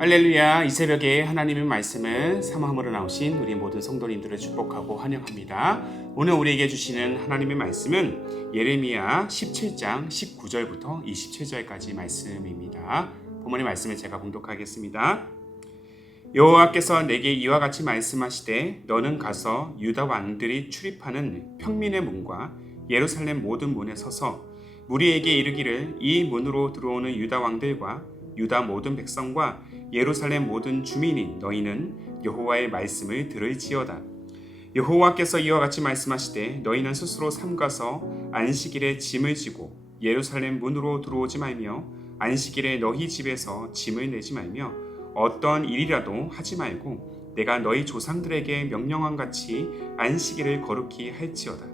할렐루야. 이 새벽에 하나님의 말씀을 사모함으로 나오신 우리 모든 성도님들을 축복하고 환영합니다. 오늘 우리에게 주시는 하나님의 말씀은 예레미야 17장 19절부터 27절까지 말씀입니다. 본문의 말씀을 제가 봉독하겠습니다. 여호와께서 내게 이와 같이 말씀하시되 너는 가서 유다 왕들이 출입하는 평민의 문과 예루살렘 모든 문에 서서 무리에게 이르기를 이 문으로 들어오는 유다 왕들과 유다 모든 백성과 예루살렘 모든 주민인 너희는 여호와의 말씀을 들을지어다. 여호와께서 이와 같이 말씀하시되 너희는 스스로 삼가서 안식일에 짐을 지고 예루살렘 문으로 들어오지 말며 안식일에 너희 집에서 짐을 내지 말며 어떤 일이라도 하지 말고 내가 너희 조상들에게 명령한 같이 안식일을 거룩히 할지어다.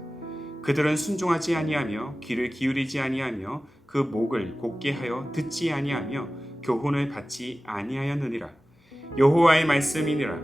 그들은 순종하지 아니하며 귀를 기울이지 아니하며 그 목을 곧게 하여 듣지 아니하며 교훈을 받지 아니하였느니라. 여호와의 말씀이니라.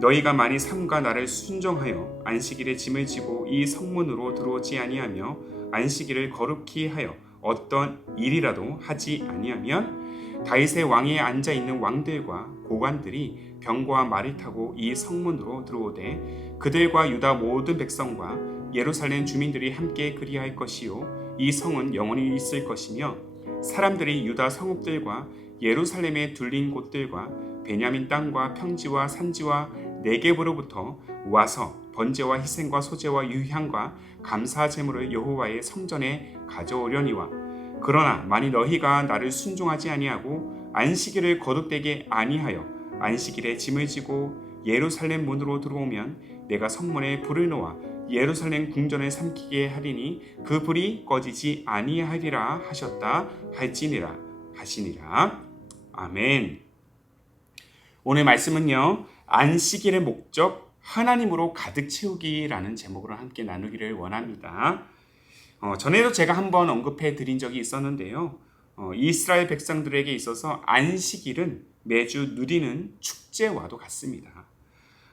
너희가 만일 삼가 나를 순종하여 안식일에 짐을 지고 이 성문으로 들어오지 아니하며 안식일을 거룩히 하여 어떤 일이라도 하지 아니하면 다윗의 왕위에 앉아 있는 왕들과 고관들이 병거와 말을 타고 이 성문으로 들어오되 그들과 유다 모든 백성과 예루살렘 주민들이 함께 그리할 것이요 이 성은 영원히 있을 것이며 사람들이 유다 성읍들과 예루살렘에 둘린 곳들과 베냐민 땅과 평지와 산지와 네겝으로부터 와서 번제와 희생과 소제와 유향과 감사 제물을 여호와의 성전에 가져오려니와 그러나 만일 너희가 나를 순종하지 아니하고 안식일을 거룩되게 아니하여 안식일에 짐을 지고 예루살렘 문으로 들어오면 내가 성문에 불을 놓아 예루살렘 궁전을 삼키게 하리니 그 불이 꺼지지 아니하리라 하셨다 할지니라 하시니라. 아멘. 오늘 말씀은요, 안식일의 목적 하나님으로 가득 채우기라는 제목으로 함께 나누기를 원합니다. 전에도 제가 한번 언급해 드린 적이 있었는데요. 이스라엘 백성들에게 있어서 안식일은 매주 누리는 축제와도 같습니다.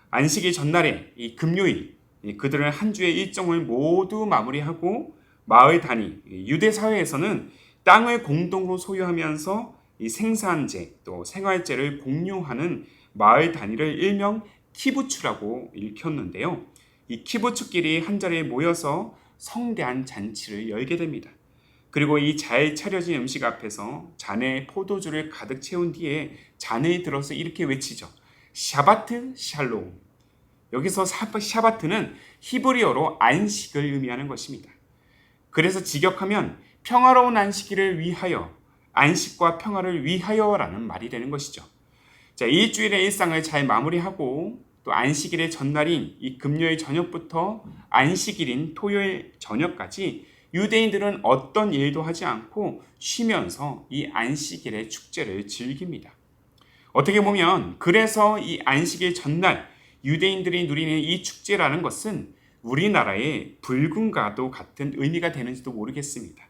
안식일 전날에 이 금요일 그들은 한 주의 일정을 모두 마무리하고 마을 단위 유대 사회에서는 땅을 공동으로 소유하면서 이 생산제 또 생활제를 공유하는 마을 단위를 일명 키부츠라고 일컫는데요. 이 키부츠끼리 한자리에 모여서 성대한 잔치를 열게 됩니다. 그리고 이 잘 차려진 음식 앞에서 잔에 포도주를 가득 채운 뒤에 잔을 들어서 이렇게 외치죠. 샤바트 샬롬. 여기서 샤바트는 히브리어로 안식을 의미하는 것입니다. 그래서 직역하면 평화로운 안식일을 위하여 안식과 평화를 위하여라는 말이 되는 것이죠. 자, 일주일의 일상을 잘 마무리하고 또 안식일의 전날인 이 금요일 저녁부터 안식일인 토요일 저녁까지 유대인들은 어떤 일도 하지 않고 쉬면서 이 안식일의 축제를 즐깁니다. 어떻게 보면 그래서 이 안식일 전날 유대인들이 누리는 이 축제라는 것은 우리나라의 불금과도 같은 의미가 되는지도 모르겠습니다.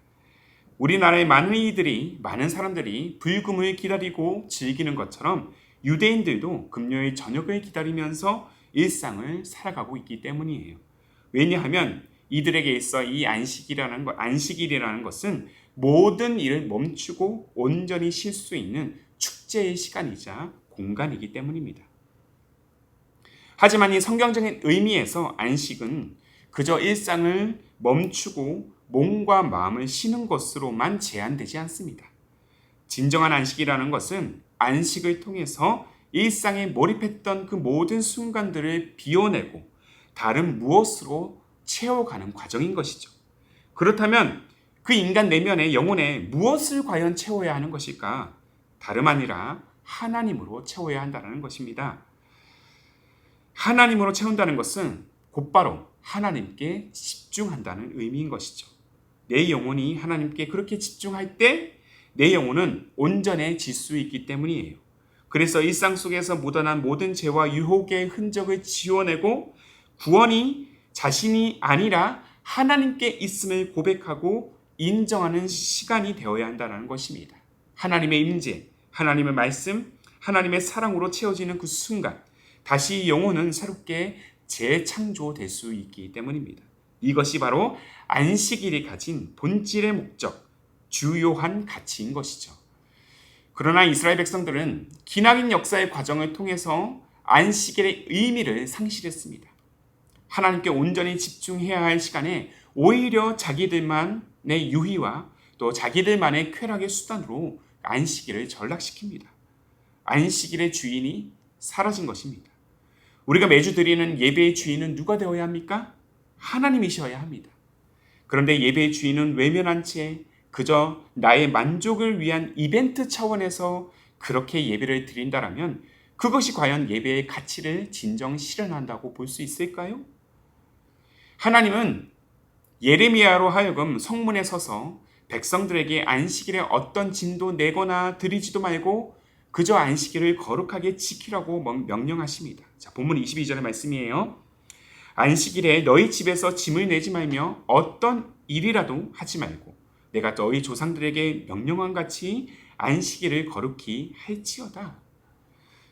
우리나라의 많은 사람들이 불금을 기다리고 즐기는 것처럼 유대인들도 금요일 저녁을 기다리면서 일상을 살아가고 있기 때문이에요. 왜냐하면 이들에게 있어 이 안식일이라는 것은 모든 일을 멈추고 온전히 쉴 수 있는 축제의 시간이자 공간이기 때문입니다. 하지만 이 성경적인 의미에서 안식은 그저 일상을 멈추고 몸과 마음을 쉬는 것으로만 제한되지 않습니다. 진정한 안식이라는 것은 안식을 통해서 일상에 몰입했던 그 모든 순간들을 비워내고 다른 무엇으로 채워가는 과정인 것이죠. 그렇다면 그 인간 내면의 영혼에 무엇을 과연 채워야 하는 것일까? 다름 아니라 하나님으로 채워야 한다는 것입니다. 하나님으로 채운다는 것은 곧바로 하나님께 집중한다는 의미인 것이죠. 내 영혼이 하나님께 그렇게 집중할 때 내 영혼은 온전해질 수 있기 때문이에요. 그래서 일상 속에서 묻어난 모든 죄와 유혹의 흔적을 지워내고 구원이 자신이 아니라 하나님께 있음을 고백하고 인정하는 시간이 되어야 한다는 것입니다. 하나님의 임재, 하나님의 말씀, 하나님의 사랑으로 채워지는 그 순간 다시 영혼은 새롭게 재창조될 수 있기 때문입니다. 이것이 바로 안식일이 가진 본질의 목적, 주요한 가치인 것이죠. 그러나 이스라엘 백성들은 기나긴 역사의 과정을 통해서 안식일의 의미를 상실했습니다. 하나님께 온전히 집중해야 할 시간에 오히려 자기들만의 유희와 또 자기들만의 쾌락의 수단으로 안식일을 전락시킵니다. 안식일의 주인이 사라진 것입니다. 우리가 매주 드리는 예배의 주인은 누가 되어야 합니까? 하나님이셔야 합니다. 그런데 예배의 주인은 외면한 채 그저 나의 만족을 위한 이벤트 차원에서 그렇게 예배를 드린다라면 그것이 과연 예배의 가치를 진정 실현한다고 볼 수 있을까요? 하나님은 예레미야로 하여금 성문에 서서 백성들에게 안식일에 어떤 짐도 내거나 드리지도 말고 그저 안식일을 거룩하게 지키라고 명령하십니다. 자, 본문 22절의 말씀이에요. 안식일에 너희 집에서 짐을 내지 말며 어떤 일이라도 하지 말고 내가 너희 조상들에게 명령한 같이 안식일을 거룩히 할지어다.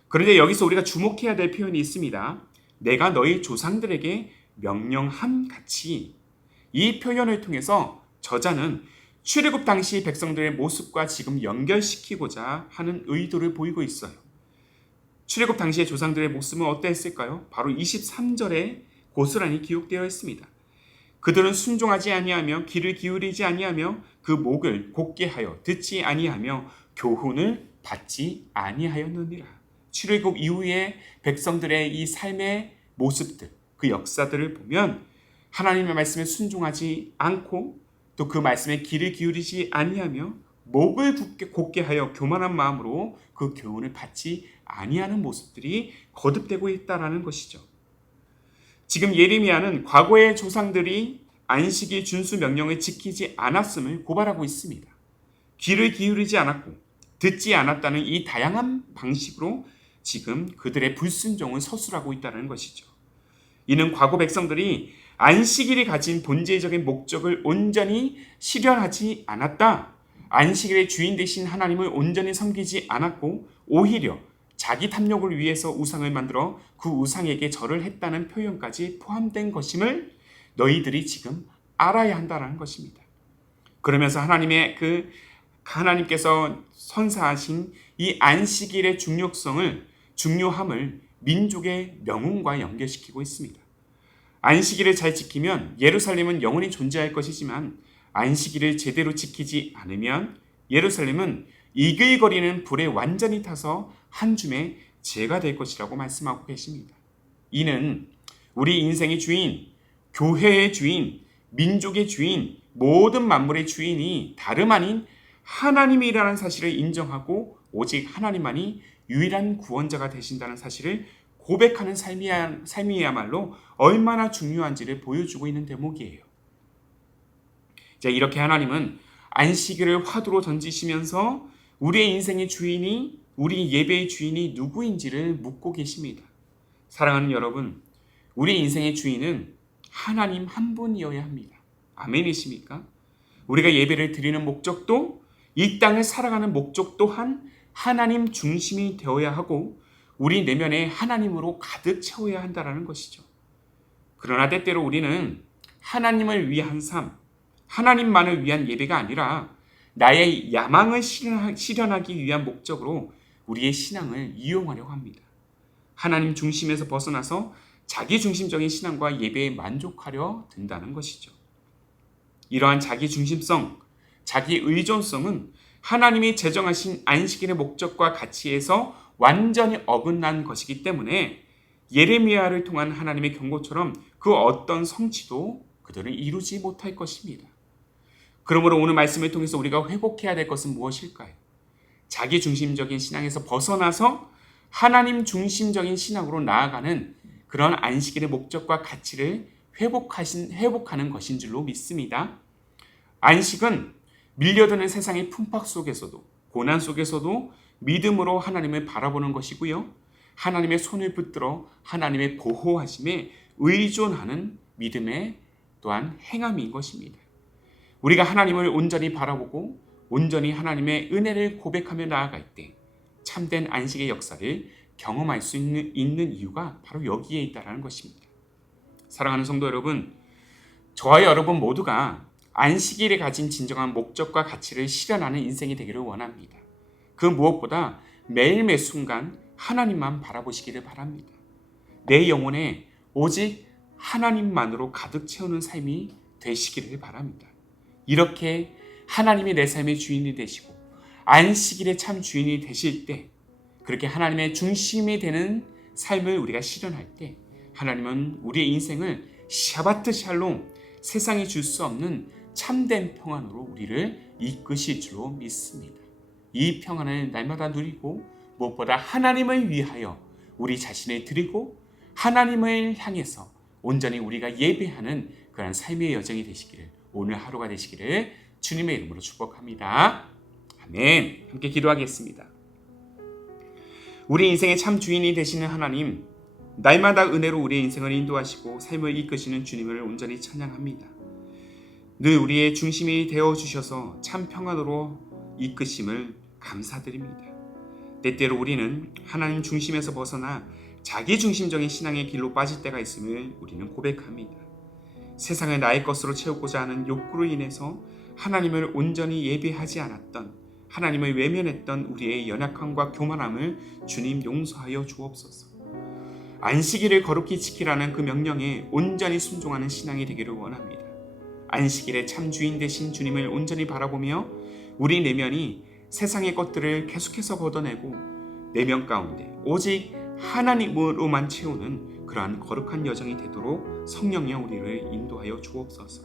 그런데 여기서 우리가 주목해야 될 표현이 있습니다. 내가 너희 조상들에게 명령함 같이. 이 표현을 통해서 저자는 출애굽 당시 백성들의 모습과 지금 연결시키고자 하는 의도를 보이고 있어요. 출애굽 당시의 조상들의 모습은 어땠을까요? 바로 23절에 고스란히 기록되어 있습니다. 그들은 순종하지 아니하며 귀를 기울이지 아니하며 그 목을 곧게 하여 듣지 아니하며 교훈을 받지 아니하였느니라. 출애굽 이후에 백성들의 이 삶의 모습들, 그 역사들을 보면 하나님의 말씀에 순종하지 않고 또 그 말씀에 귀를 기울이지 아니하며 목을 곧게 하여 교만한 마음으로 그 교훈을 받지 아니하는 모습들이 거듭되고 있다라는 것이죠. 지금 예레미야는 과거의 조상들이 안식일 준수 명령을 지키지 않았음을 고발하고 있습니다. 귀를 기울이지 않았고 듣지 않았다는 이 다양한 방식으로 지금 그들의 불순종을 서술하고 있다는 것이죠. 이는 과거 백성들이 안식일이 가진 본질적인 목적을 온전히 실현하지 않았다. 안식일의 주인 되신 하나님을 온전히 섬기지 않았고 오히려 자기 탐욕을 위해서 우상을 만들어 그 우상에게 절을 했다는 표현까지 포함된 것임을 너희들이 지금 알아야 한다는 것입니다. 그러면서 하나님께서 선사하신 이 안식일의 중요함을 민족의 명운과 연결시키고 있습니다. 안식일을 잘 지키면 예루살렘은 영원히 존재할 것이지만 안식일을 제대로 지키지 않으면 예루살렘은 이글거리는 불에 완전히 타서 한 줌의 재가 될 것이라고 말씀하고 계십니다. 이는 우리 인생의 주인, 교회의 주인, 민족의 주인, 모든 만물의 주인이 다름 아닌 하나님이라는 사실을 인정하고 오직 하나님만이 유일한 구원자가 되신다는 사실을 고백하는 삶이야말로 얼마나 중요한지를 보여주고 있는 대목이에요. 자, 이렇게 하나님은 안식일을 화두로 던지시면서 우리의 인생의 주인이, 우리 예배의 주인이 누구인지를 묻고 계십니다. 사랑하는 여러분, 우리 인생의 주인은 하나님 한 분이어야 합니다. 아멘이십니까? 우리가 예배를 드리는 목적도 이 땅을 살아가는 목적 또한 하나님 중심이 되어야 하고 우리 내면에 하나님으로 가득 채워야 한다는 것이죠. 그러나 때때로 우리는 하나님을 위한 삶, 하나님만을 위한 예배가 아니라 나의 야망을 실현하기 위한 목적으로 우리의 신앙을 이용하려고 합니다. 하나님 중심에서 벗어나서 자기 중심적인 신앙과 예배에 만족하려 든다는 것이죠. 이러한 자기 중심성, 자기 의존성은 하나님이 제정하신 안식일의 목적과 가치에서 완전히 어긋난 것이기 때문에 예레미야를 통한 하나님의 경고처럼 그 어떤 성취도 그들은 이루지 못할 것입니다. 그러므로 오늘 말씀을 통해서 우리가 회복해야 될 것은 무엇일까요? 자기 중심적인 신앙에서 벗어나서 하나님 중심적인 신앙으로 나아가는 그런 안식일의 목적과 가치를 회복하는 것인 줄로 믿습니다. 안식은 밀려드는 세상의 풍파 속에서도 고난 속에서도 믿음으로 하나님을 바라보는 것이고요. 하나님의 손을 붙들어 하나님의 보호하심에 의존하는 믿음의 또한 행함인 것입니다. 우리가 하나님을 온전히 바라보고 온전히 하나님의 은혜를 고백하며 나아갈 때 참된 안식의 역사를 경험할 수 있는 이유가 바로 여기에 있다는 것입니다. 사랑하는 성도 여러분, 저와 여러분 모두가 안식일에 가진 진정한 목적과 가치를 실현하는 인생이 되기를 원합니다. 그 무엇보다 매일매 순간 하나님만 바라보시기를 바랍니다. 내 영혼에 오직 하나님만으로 가득 채우는 삶이 되시기를 바랍니다. 이렇게 하나님이 내 삶의 주인이 되시고 안식일의 참 주인이 되실 때, 그렇게 하나님의 중심이 되는 삶을 우리가 실현할 때 하나님은 우리의 인생을 샤바트 샬롬, 세상이 줄 수 없는 참된 평안으로 우리를 이끄실 줄로 믿습니다. 이 평안을 날마다 누리고 무엇보다 하나님을 위하여 우리 자신을 드리고 하나님을 향해서 온전히 우리가 예배하는 그런 삶의 여정이 되시기를, 오늘 하루가 되시기를 주님의 이름으로 축복합니다. 아멘. 함께 기도하겠습니다. 우리 인생의 참 주인이 되시는 하나님, 날마다 은혜로 우리의 인생을 인도하시고 삶을 이끄시는 주님을 온전히 찬양합니다. 늘 우리의 중심이 되어주셔서 참 평안으로 이끄심을 감사드립니다. 때때로 우리는 하나님 중심에서 벗어나 자기 중심적인 신앙의 길로 빠질 때가 있음을 우리는 고백합니다. 세상을 나의 것으로 채우고자 하는 욕구로 인해서 하나님을 온전히 예배하지 않았던, 하나님을 외면했던 우리의 연약함과 교만함을 주님 용서하여 주옵소서. 안식일을 거룩히 지키라는 그 명령에 온전히 순종하는 신앙이 되기를 원합니다. 안식일의 참 주인 되신 주님을 온전히 바라보며 우리 내면이 세상의 것들을 계속해서 걷어내고 내면 가운데 오직 하나님으로만 채우는 그러한 거룩한 여정이 되도록 성령여 우리를 인도하여 주옵소서.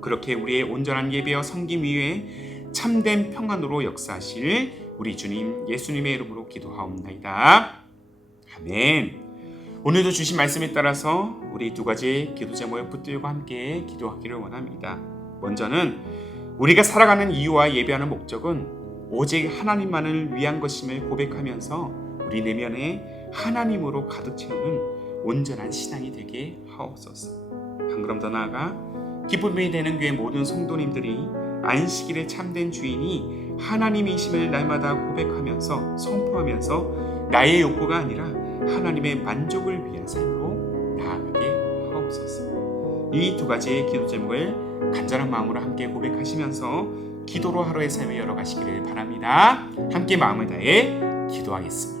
그렇게 우리의 온전한 예배와 섬김 위에 참된 평안으로 역사하실 우리 주님 예수님의 이름으로 기도하옵나이다. 아멘. 오늘도 주신 말씀에 따라서 우리 두 가지 기도 제목을 붙들고 함께 기도하기를 원합니다. 먼저는 우리가 살아가는 이유와 예배하는 목적은 오직 하나님만을 위한 것임을 고백하면서 우리 내면에 하나님으로 가득 채우는 온전한 신앙이 되게 하옵소서. 한 걸음 더 나아가 기쁨이 되는 교회 모든 성도님들이 안식일의 참된 주인이 하나님이심을 날마다 고백하면서 선포하면서 나의 욕구가 아니라 하나님의 만족을 위한 삶으로 나아가게 하옵소서. 이 두 가지의 기도 제목을 간절한 마음으로 함께 고백하시면서 기도로 하루의 삶을 열어가시기를 바랍니다. 함께 마음을 다해 기도하겠습니다.